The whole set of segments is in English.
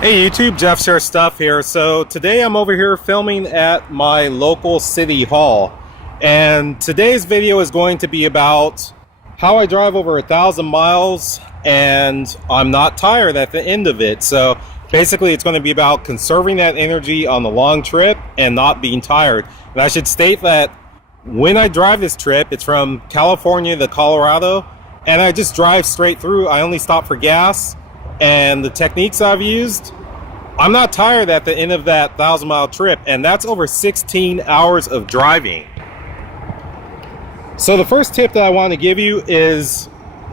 Hey YouTube, Jeff Share Stuff here. So today I'm over here filming at my local city hall, and today's video is going to be about how I drive over 1,000 miles and I'm not tired at the end of it. So basically it's going to be about conserving that energy on the long trip and not being tired. And I should state that when I drive this trip, it's from California to Colorado, and I just drive straight through. I only stop for gas. And the techniques I've used, I'm not tired at the end of that 1,000-mile trip, and that's over 16 hours of driving. So the first tip that I want to give you is,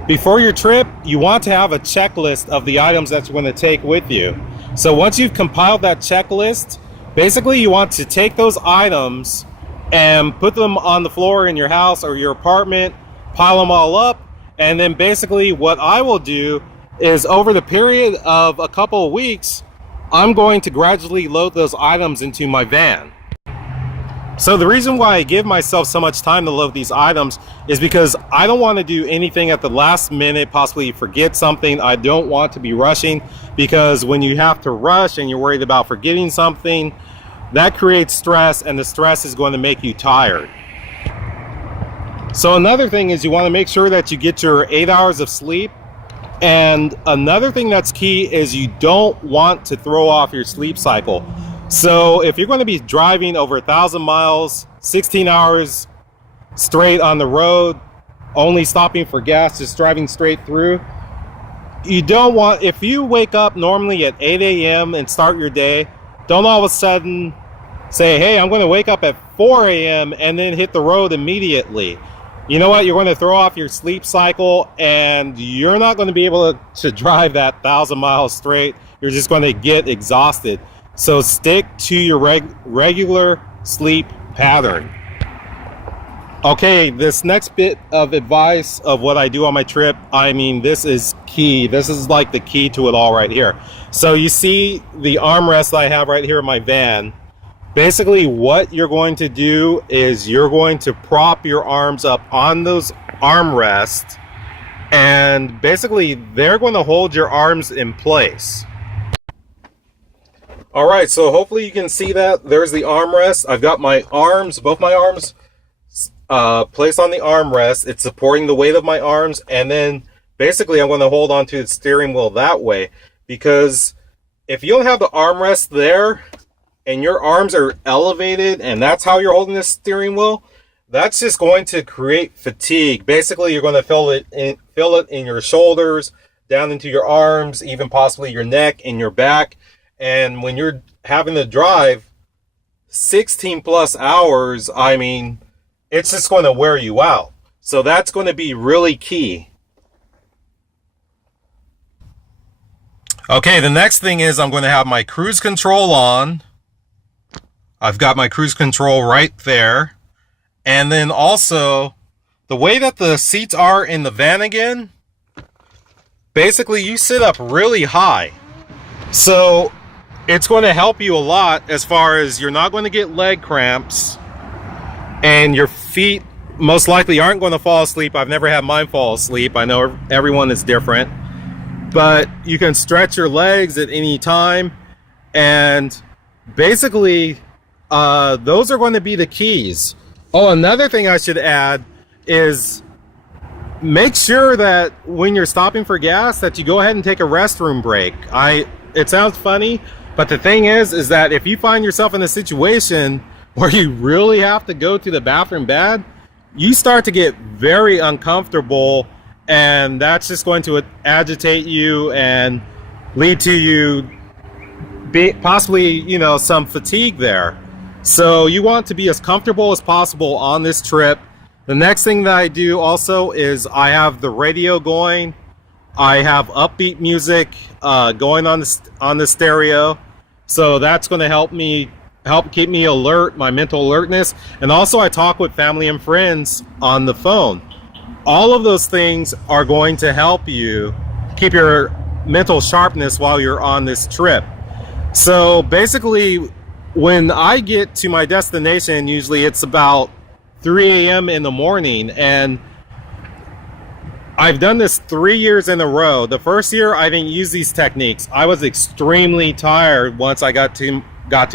before your trip, you want to have a checklist of the items that you're going to take with you. So once you've compiled that checklist, basically you want to take those items and put them on the floor in your house or your apartment, pile them all up, and then basically what I will do is, over the period of a couple of weeks, I'm going to gradually load those items into my van. So the reason why I give myself so much time to load these items is because I don't want to do anything at the last minute, possibly forget something. I don't want to be rushing, because when you have to rush and you're worried about forgetting something, that creates stress, and the stress is going to make you tired. So another thing is, you want to make sure that you get your 8 hours of sleep. And another thing that's key is, you don't want to throw off your sleep cycle. So if you're going to be driving over 1,000 miles, 16 hours straight on the road, only stopping for gas, just driving straight through, you don't want, if you wake up normally at 8 a.m. and start your day, don't all of a sudden say, hey, I'm going to wake up at 4 a.m. and then hit the road immediately. You know what? You're going to throw off your sleep cycle, and you're not going to be able to drive that 1,000 miles straight. You're just going to get exhausted. So stick to your regular sleep pattern. Okay, this next bit of advice of what I do on my trip, I mean, this is key. This is like the key to it all right here. So you see the armrest I have right here in my van. Basically, what you're going to do is, you're going to prop your arms up on those armrests, and basically they're going to hold your arms in place. All right, so hopefully you can see that. There's the armrest. I've got my arms, both my arms, placed on the armrest. It's supporting the weight of my arms, and then basically I'm going to hold on to the steering wheel that way, because if you don't have the armrest there, and your arms are elevated, and that's how you're holding this steering wheel, that's just going to create fatigue. Basically, you're going to feel it in your shoulders, down into your arms, even possibly your neck and your back. And when you're having to drive 16 plus hours, I mean, it's just going to wear you out. So that's going to be really key. Okay, the next thing is, I'm going to have my cruise control on. I've got my cruise control right there. And then also, the way that the seats are in the Vanagon, basically you sit up really high. So it's going to help you a lot, as far as you're not going to get leg cramps, and your feet most likely aren't going to fall asleep. I've never had mine fall asleep. I know everyone is different. But you can stretch your legs at any time, and basically those are going to be the keys. Oh, another thing I should add is, make sure that when you're stopping for gas, that you go ahead and take a restroom break. It sounds funny, but the thing is that if you find yourself in a situation where you really have to go to the bathroom bad, you start to get very uncomfortable, and that's just going to agitate you and lead to you possibly, you know, some fatigue there. So you want to be as comfortable as possible on this trip. The next thing that I do also is, I have the radio going. I have upbeat music going on the stereo. So that's going to help keep me alert, my mental alertness. And also, I talk with family and friends on the phone. All of those things are going to help you keep your mental sharpness while you're on this trip. So basically, when I get to my destination, usually it's about 3 a.m. in the morning, and I've done this 3 years in a row. The first year I didn't use these techniques. I was extremely tired once I got to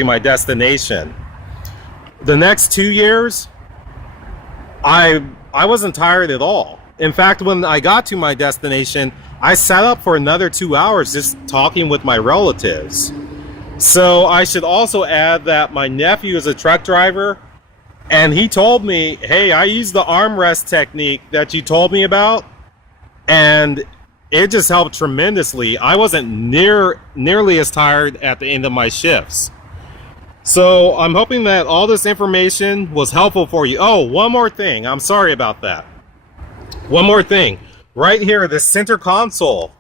my destination. The next 2 years, I wasn't tired at all. In fact, when I got to my destination, I sat up for another 2 hours just talking with my relatives. So I should also add that my nephew is a truck driver, and he told me, hey, I used the armrest technique that you told me about, and it just helped tremendously. I wasn't nearly as tired at the end of my shifts. So I'm hoping that all this information was helpful for you. Oh, one more thing. I'm sorry about that. One more thing. Right here, the center console.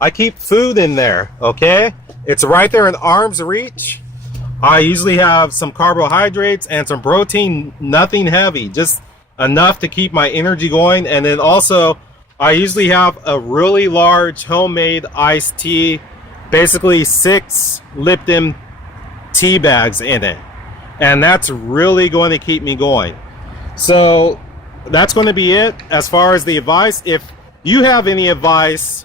I keep food in there, okay? It's right there in arm's reach. I usually have some carbohydrates and some protein, nothing heavy, just enough to keep my energy going. And then also, I usually have a really large homemade iced tea, basically 6 Lipton tea bags in it. And that's really going to keep me going. So that's going to be it as far as the advice. If you have any advice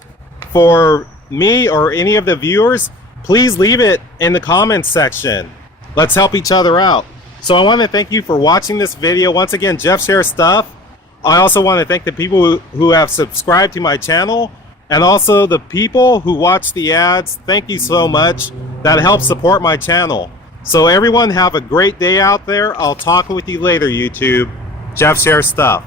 for me or any of the viewers, please leave it in the comments section. Let's help each other out. So I want to thank you for watching this video. Once again, Jeff Shares Stuff. I also want to thank the people who have subscribed to my channel, and also the people who watch the ads. Thank you so much. That helps support my channel. So everyone have a great day out there. I'll talk with you later, YouTube. Jeff Shares Stuff.